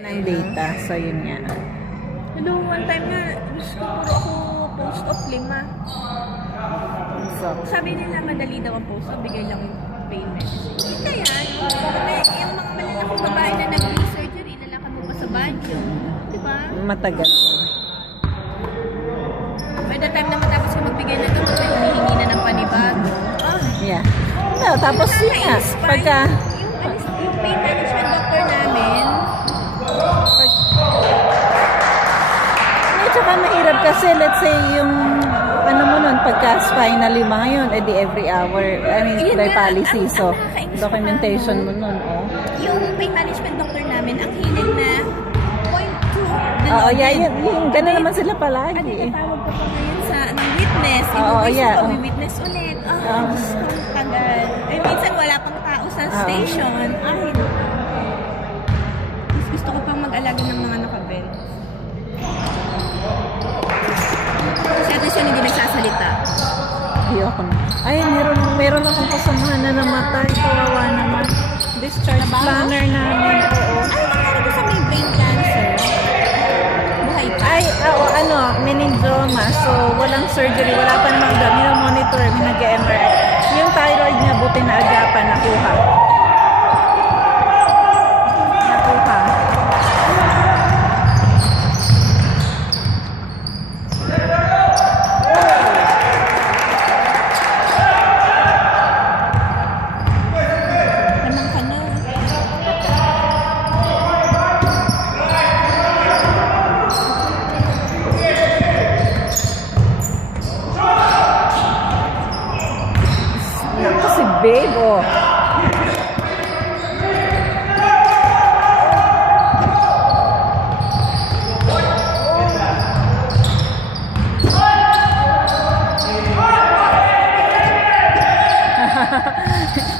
ng data. So, yun nga. Hello, one time nga, gusto ko puro ako post of 5. So, Sabi nila madali daw ang post of, bigay lang yung payment. Hindi kaya, yung mga malalaking babae na nag-surgery, nalakan mo pa sa banyo. Diba? matagal. By the time na matapos ka magbigay na ito, may humihingi na ng panibago. Yeah. No, tapos yun nga, pagka... Yung pain management doctor namin, Tsaka mahirap kasi, let's say, yung ano mo nun, pagka spinal yung mga yun, edi every hour, I mean, Yun by nga, policy, so, nakakainis documentation pa mo nun, oh. yung pain management doctor namin, ang hilig na 0.2. Oo, yeah, yun, gano'n naman sila palagi. Tinatawag ko pa ngayon sa witness. Oo, yeah. May witness ulit. Gusto kong tagal. Eh, minsan wala pang tao sa station. Gusto ko pang mag-alaga ng mga nakabel. Kasi ito siya hindi nagsasalita. Ayoko na. Ay, meron akong kasamahan na namatay. Kawawa naman. Discharge planner namin. Oo. Ay, nangyari ko sa may brain cancer. Buhay pa. Ay, ano, meningioma. So, walang surgery. Wala pa namang monitor. Nag-MRI. Yung thyroid niya, buti na agapan. Nakuha. Naman ka na. Naku, si Babe, oh.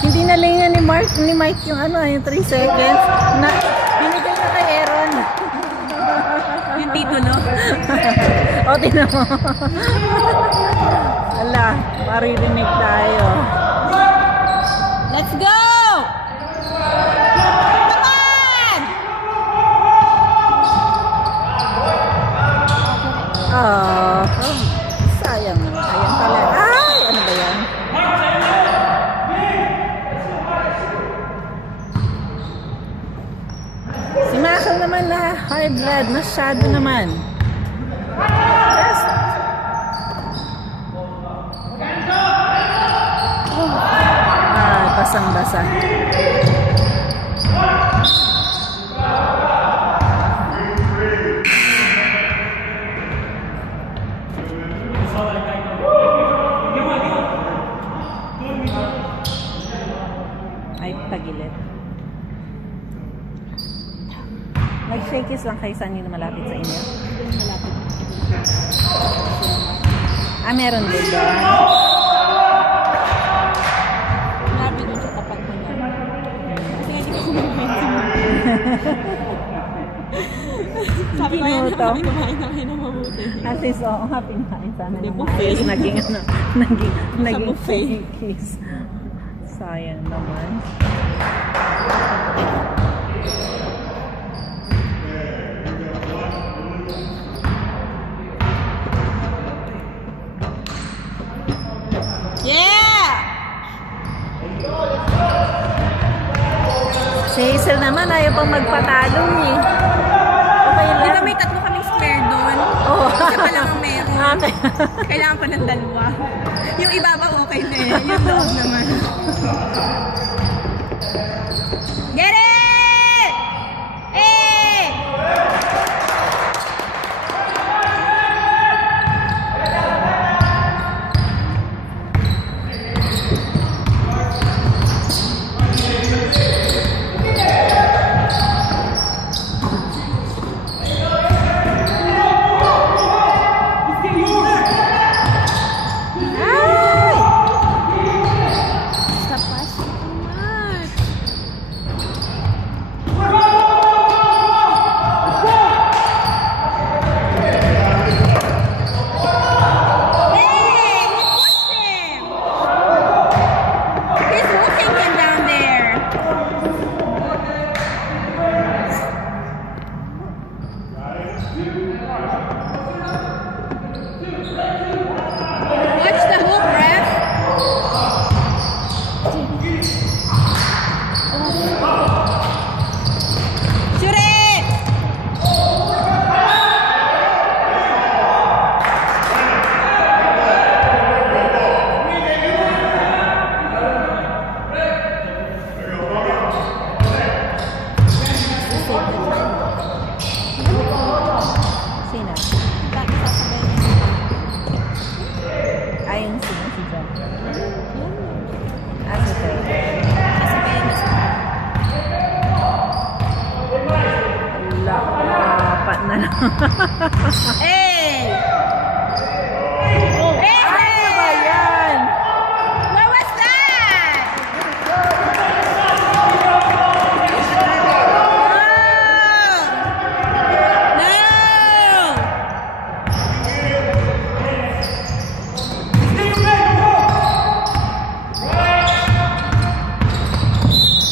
Hindi na lang yan ni Mike yung ano, yung 3 seconds na binigay na kay Aaron. Yung titulo. O, tinan mo. Ala, maririnig tayo. Let's go! Come on! Sayang naman. Ayan pala. Ay, ano ba yan? Si Mako naman na high blood. Masyado naman. Yes. Basang-basa. Ay, tagilid. Mag-shakies lang kayo saan yung malapit sa inyo. Malapit. Meron din doon. Malapit dun sa tapat ko na. Kasi hindi ko sinubente mo. Sabi ko yan, kumain na kayo na mabuti. At least, oo nga, pinain sana. Hindi, ng buffet. maayos. Naging buffet. shakies. Sayang naman. Yeah! Si Hazel naman, ayaw pang magpatalo eh. Okay Di lang. ba may 3 kaming spare doon? Oo. Isa pa lang ang meron. Okay. Kailangan pa ng 2. Yung iba ba okay na eh. Yung loob naman. Get it! Eh! Stop asking too much. Sino? Dati sasabay niya. Ayun sino si John. Yan. Ah, si Trey. Sasabayan niya sa Wala, apat na lang. Hey! Hey! Ano ba yan? What was that? No! No!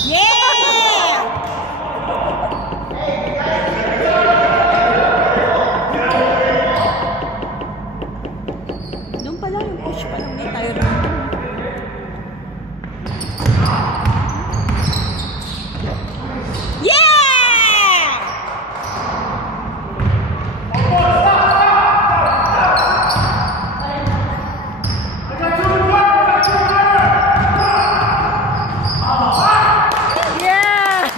Yeah! Doon pa lang yung push pa lang may tayo rin. Yeah! Yeah!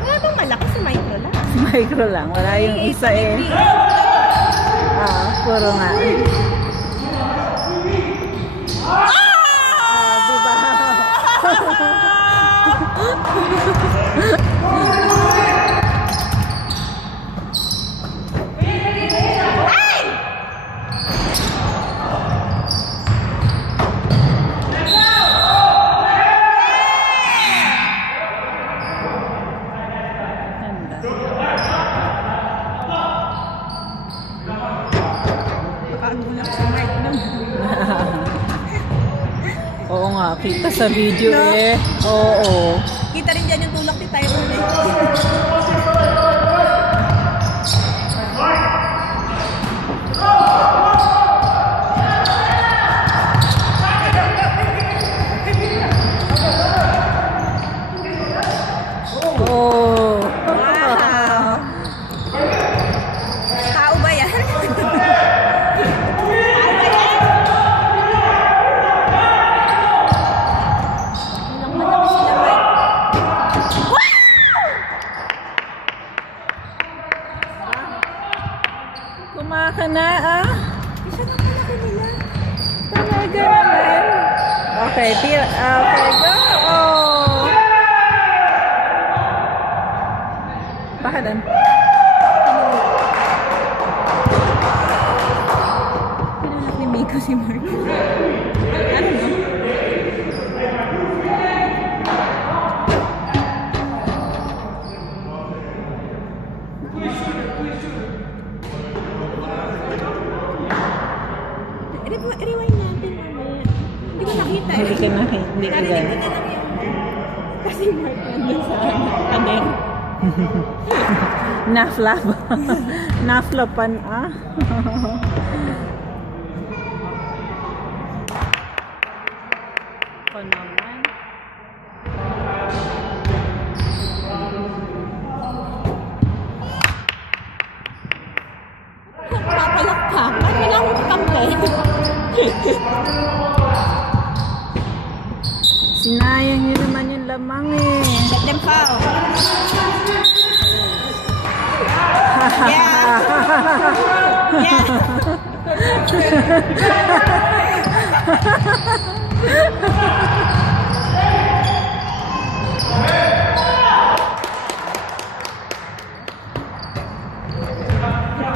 Wala bang malaki sa micro lang? Micro lang. Wala yung isa eh. Ah, puro nga. Ah, diba? Nakagulak sa mic naman. Oo nga, kita sa video No? eh. Oo. Kita rin dyan yung tulak ni Tyrone eh. Oh. Wow! Tao ba yan? Tao ba yan? Walang malaki sila ba? Wow! Kumaka na ah. Isa na malaki nila. Talaga naman. Okay, okay, go. Oh. Pahadan. Pinalak ni Miko si Mark. Ano no? Rewind natin mamaya. Hindi ko nakita eh. Hindi ka na, hindi ka Narinig ko ganun. na lang yung... Kasi Mark nandun sa pader. Naflap. Naflapan ah. Ako naman. Papalakpak. Ba't wala akong kape? Sinayang nyo naman yung lamang eh. Let them foul. Yeah. Yeah.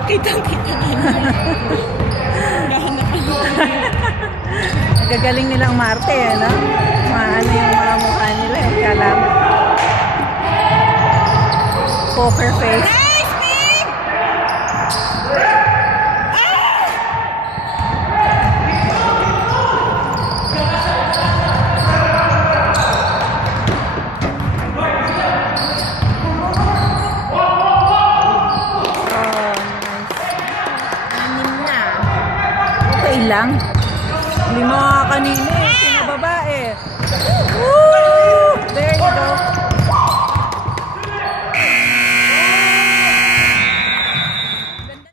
Kitang-kita na yun. Nahanap ko. Gagaling nilang Marte eh, no? Maano yung mga mukha nila eh. Kala mo. Poker face. Nice, Nick! Oh, nice. Anim na. Okay lang. Lima nga kanina eh. Sino babae? Woo!